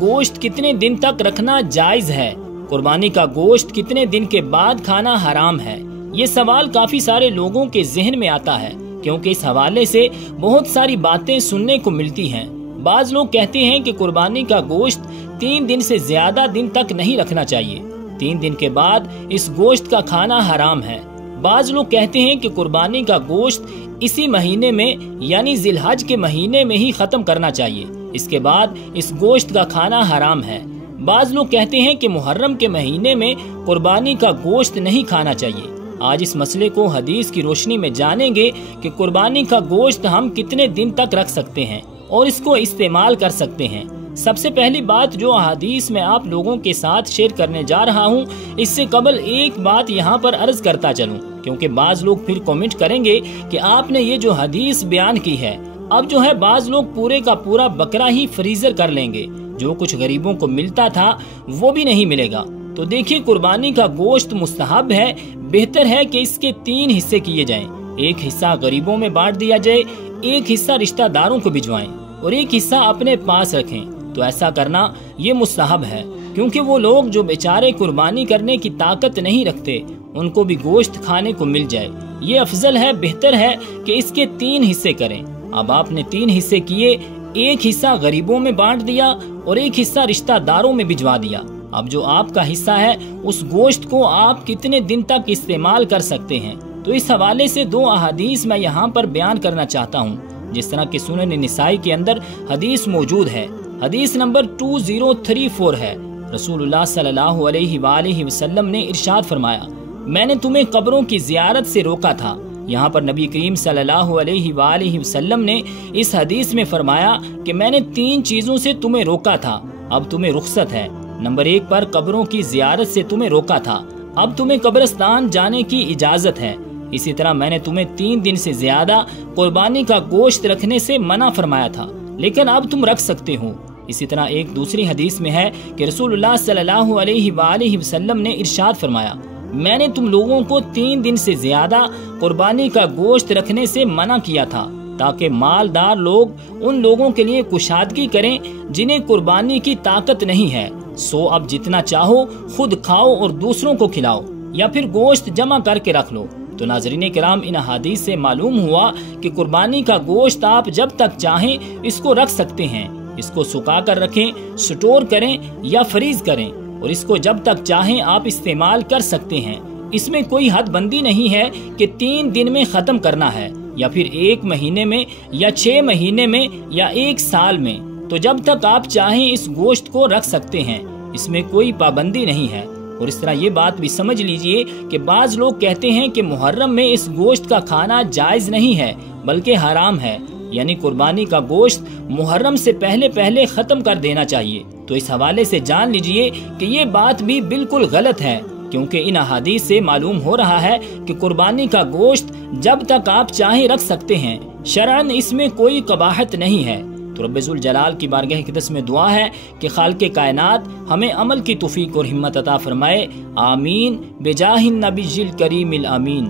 گوشت کتنے دن تک رکھنا جائز ہے؟ قربانی کا گوشت کتنے دن کے بعد کھانا حرام ہے؟ یہ سوال کافی سارے لوگوں کے ذہن میں آتا ہے، کیونکہ اس حوالے سے بہت ساری باتیں سننے کو ملتی ہیں۔ بعض لوگ کہتے ہیں کہ قربانی کا گوشت 3 دن سے زیادہ دن تک نہیں رکھنا چاہیے، 3 دن کے بعد اس گوشت کا کھانا حرام ہے۔ بعض لوگ کہتے ہیں کہ قربانی کا گوشت اسی مہینے میں یعنی ذی الحج کے مہینے میں ہی ختم کرنا چاہیے، اس کے بعد اس گوشت کا کھانا حرام ہے۔ بعض لوگ کہتے ہیں کہ محرم کے مہینے میں قربانی کا گوشت نہیں کھانا چاہیے۔ آج اس مسئلے کو حدیث کی روشنی میں جانیں گے کہ قربانی کا گوشت ہم کتنے دن تک رکھ سکتے ہیں اور اس کو استعمال کر سکتے ہیں۔ سب سے پہلی بات جو حدیث میں آپ لوگوں کے ساتھ شیئر کرنے جا رہا ہوں، اس سے قبل ایک بات یہاں پر عرض کرتا چلوں، کیونکہ بعض لوگ پھر کمنٹ کریں گے کہ آپ نے یہ جو حدیث بیان کی ہے، اب جو ہے بعض لوگ پورے کا پورا بکرا ہی فریزر کر لیں گے، جو کچھ غریبوں کو ملتا تھا وہ بھی نہیں ملے گا۔ تو دیکھیے، قربانی کا گوشت مستحب ہے، بہتر ہے کہ اس کے 3 حصے کیے جائیں، ایک حصہ غریبوں میں بانٹ دیا جائے، ایک حصہ رشتہ داروں کو بھجوائیں اور ایک حصہ اپنے پاس رکھیں۔ تو ایسا کرنا یہ مستحب ہے، کیونکہ وہ لوگ جو بیچارے قربانی کرنے کی طاقت نہیں رکھتے، ان کو بھی گوشت کھانے کو مل جائے۔ یہ افضل ہے، بہتر ہے کہ اس کے 3 حصے کریں۔ اب آپ نے 3 حصے کیے، ایک حصہ غریبوں میں بانٹ دیا اور ایک حصہ رشتہ داروں میں بھجوا دیا۔ اب جو آپ کا حصہ ہے، اس گوشت کو آپ کتنے دن تک استعمال کر سکتے ہیں؟ تو اس حوالے سے 2 احادیث میں یہاں پر بیان کرنا چاہتا ہوں، جس طرح کہ سنن نسائی کے اندر حدیث موجود ہے۔ حدیث نمبر 2034 ہے۔ رسول اللہ صلی اللہ علیہ وآلہ وسلم نے ارشاد فرمایا، میں نے تمہیں قبروں کی زیارت سے روکا تھا۔ یہاں پر نبی کریم صلی اللہ علیہ وآلہ وسلم نے اس حدیث میں فرمایا کہ میں نے 3 چیزوں سے تمہیں روکا تھا، اب تمہیں رخصت ہے۔ نمبر 1 پر قبروں کی زیارت سے تمہیں روکا تھا، اب تمہیں قبرستان جانے کی اجازت ہے۔ اسی طرح میں نے تمہیں 3 دن سے زیادہ قربانی کا گوشت رکھنے سے منع فرمایا تھا، لیکن اب تم رکھ سکتے ہو۔ اسی طرح ایک دوسری حدیث میں ہے کہ رسول اللہ صلی اللہ علیہ وآلہ وسلم نے ارشاد فرمایا، میں نے تم لوگوں کو 3 دن سے زیادہ قربانی کا گوشت رکھنے سے منع کیا تھا، تاکہ مالدار لوگ ان لوگوں کے لیے کشادگی کریں جنہیں قربانی کی طاقت نہیں ہے۔ سو اب جتنا چاہو خود کھاؤ اور دوسروں کو کھلاؤ، یا پھر گوشت جمع کر کے رکھ لو۔ تو ناظرین کرام، ان حدیث سے معلوم ہوا کہ قربانی کا گوشت آپ جب تک چاہیں اس کو رکھ سکتے ہیں، اس کو سکھا کر رکھیں، سٹور کریں یا فریز کریں، اور اس کو جب تک چاہیں آپ استعمال کر سکتے ہیں۔ اس میں کوئی حد بندی نہیں ہے کہ 3 دن میں ختم کرنا ہے، یا پھر 1 مہینے میں، یا 6 مہینے میں، یا 1 سال میں۔ تو جب تک آپ چاہیں اس گوشت کو رکھ سکتے ہیں، اس میں کوئی پابندی نہیں ہے۔ اور اس طرح یہ بات بھی سمجھ لیجئے کہ بعض لوگ کہتے ہیں کہ محرم میں اس گوشت کا کھانا جائز نہیں ہے بلکہ حرام ہے، یعنی قربانی کا گوشت محرم سے پہلے ختم کر دینا چاہیے۔ تو اس حوالے سے جان لیجئے کہ یہ بات بھی بالکل غلط ہے، کیونکہ ان احادیث سے معلوم ہو رہا ہے کہ قربانی کا گوشت جب تک آپ چاہیں رکھ سکتے ہیں، شرعاً اس میں کوئی قباحت نہیں ہے۔ تو رب ذوالجلال کی بارگاہ اقدس میں دعا ہے کہ خالق کائنات ہمیں عمل کی توفیق اور ہمت عطا فرمائے، آمین بجاہ النبی الکریم الامین۔